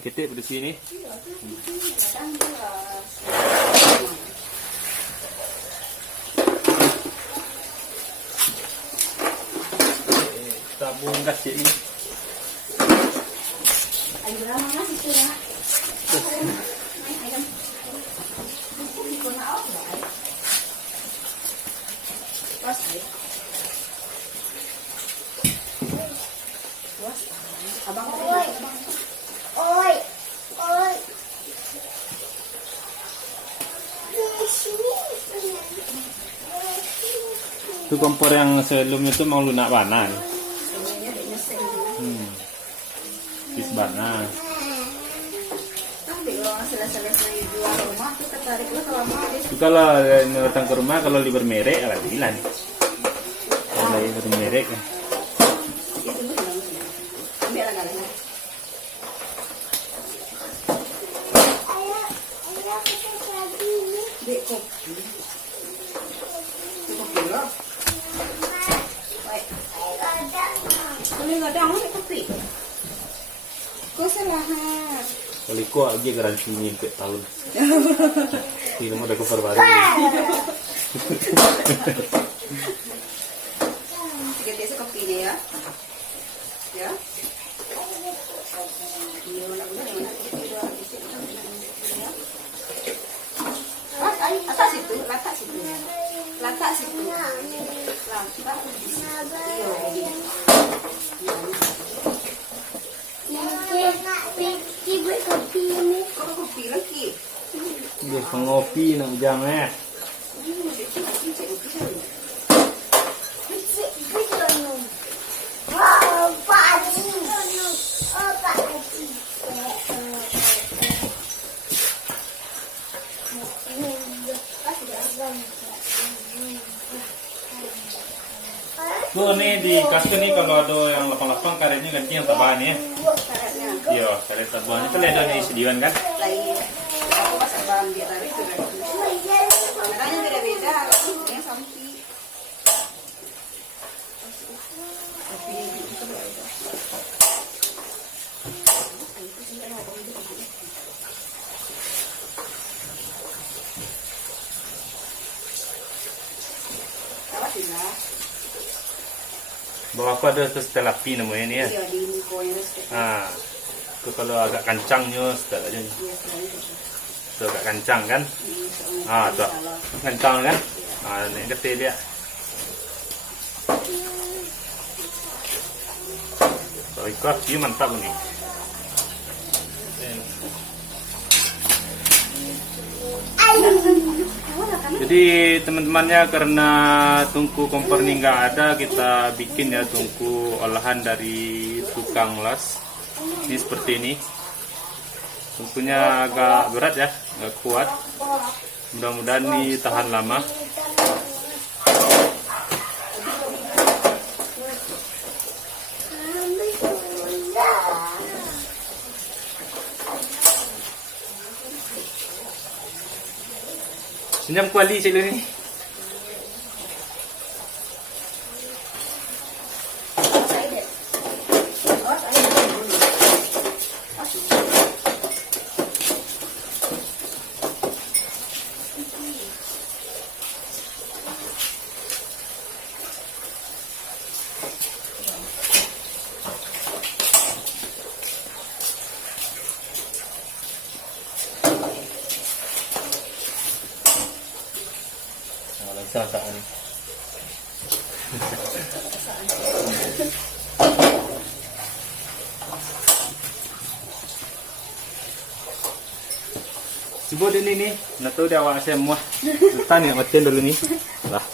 Ketik di sini. Tabung gas ini. Itu kompor yang sebelumnya itu mau lunak warna. Bis warna. Kalau datang ke rumah, kalau libur merek, alhamdulillah. Kalau libur merek. Kalau kau aja garansi ini ke tahun. Film ada cover baru. Tiga tiga kopi dia ya. Ya. Atas itu, letak situ. Letak situ. Letak di situ. Kopi lagi. Dia pengopi nak jamnya. Tuh nih di kasku nih kalau ada yang lapang-lapang karetnya ganti yang tabahan ya. Iya, karet tabahannya kan ada nih sediaan kan? Aku pas abang dia tarik sudah. Makanya beda-beda. Yang sampai. Bawa aku ada setel api namanya nih ya. Iya di Niko yang Ah, itu kalau agak kancangnya setel aja. Itu agak kancang kan? Ah, tuh kancang kan? Ah, ini gede dia. So, itu api mantap nih. Jadi teman-temannya karena tungku kompor ini nggak ada, kita bikin ya tungku olahan dari tukang las. Ini seperti ini. Tungkunya agak berat ya, nggak kuat. Mudah-mudahan ini tahan lama. Senyum kuali cik ni. Saan. Coba ini nih, nak tahu dia awak saya muah. Tanya macam dulu nih. Lah.